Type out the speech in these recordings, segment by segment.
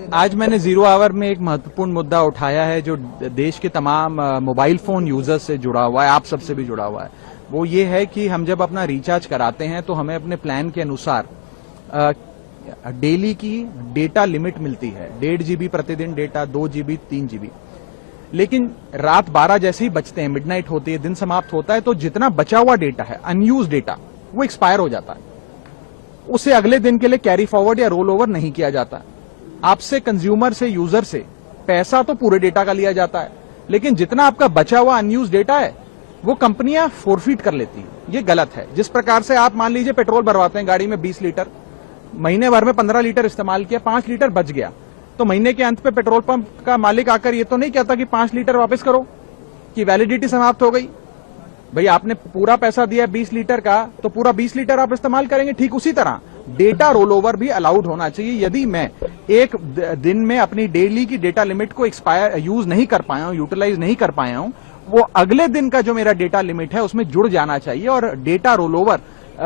आज मैंने zero hour में एक महत्वपूर्ण मुद्दा उठाया है जो देश के तमाम मोबाइल फोन यूजर्स से जुड़ा हुआ है, आप सबसे भी जुड़ा हुआ है। वो ये है कि हम जब अपना रिचार्ज कराते हैं तो हमें अपने प्लान के अनुसार डेली की डेटा लिमिट मिलती है। 1.5 GB प्रतिदिन डेटा, 2 GB, 3 GB। लेकिन रात 12 जैसे ही बचते हैं, मिडनाइट होती है, दिन समाप्त होता है, तो जितना बचा हुआ डेटा है, अनयूज डेटा, वो एक्सपायर हो जाता है। उसे अगले दिन के लिए कैरी फॉरवर्ड या रोल ओवर नहीं किया जाता। आपसे, कंज्यूमर से, यूजर से पैसा तो पूरे डेटा का लिया जाता है, लेकिन जितना आपका बचा हुआ अनयूज डेटा है वो कंपनियां फोरफीट कर लेती है। ये गलत है। जिस प्रकार से आप मान लीजिए पेट्रोल भरवाते हैं गाड़ी में 20 लीटर, महीने भर में 15 लीटर इस्तेमाल किया, 5 लीटर बच गया, तो महीने के अंत पे पेट्रोल पंप का मालिक आकर ये तो नहीं कहता कि 5 लीटर वापस करो, कि वैलिडिटी समाप्त हो गई। भाई आपने पूरा पैसा दिया 20 लीटर का, तो पूरा 20 लीटर आप इस्तेमाल करेंगे। ठीक उसी तरह डेटा रोल ओवर भी अलाउड होना चाहिए। यदि मैं एक दिन में अपनी डेली की डेटा लिमिट को यूज नहीं कर पाया हूं, यूटिलाइज नहीं कर पाया हूं, वो अगले दिन का जो मेरा डेटा लिमिट है उसमें जुड़ जाना चाहिए। और डेटा रोल ओवर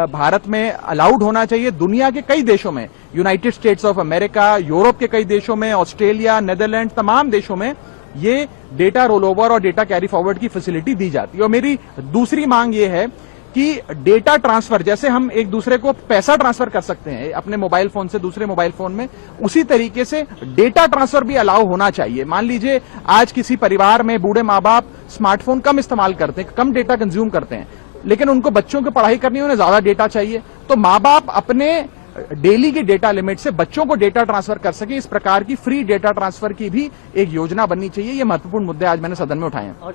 भारत में अलाउड होना चाहिए। दुनिया के कई देशों में, United states of America, Europe के कई देशों में, ऑस्ट्रेलिया, नेदरलैंड, तमाम देशों में ये डेटा रोल ओवर और डेटा कैरी फॉरवर्ड की फैसिलिटी दी जाती है। और मेरी दूसरी मांग ये है कि डेटा ट्रांसफर, जैसे हम एक दूसरे को पैसा ट्रांसफर कर सकते हैं अपने मोबाइल फोन से दूसरे मोबाइल फोन में, उसी तरीके से डेटा ट्रांसफर भी अलाउ होना चाहिए। मान लीजिए आज किसी परिवार में बूढ़े माँ बाप स्मार्टफोन कम इस्तेमाल करते हैं, कम डेटा कंज्यूम करते हैं, लेकिन उनको बच्चों की पढ़ाई करनी है, उन्हें ज्यादा डेटा चाहिए, तो माँ बाप अपने डेली की डेटा लिमिट से बच्चों को डेटा ट्रांसफर कर सके। इस प्रकार की फ्री डेटा ट्रांसफर की भी एक योजना बननी चाहिए। ये महत्वपूर्ण मुद्दे आज मैंने सदन में उठाए हैं।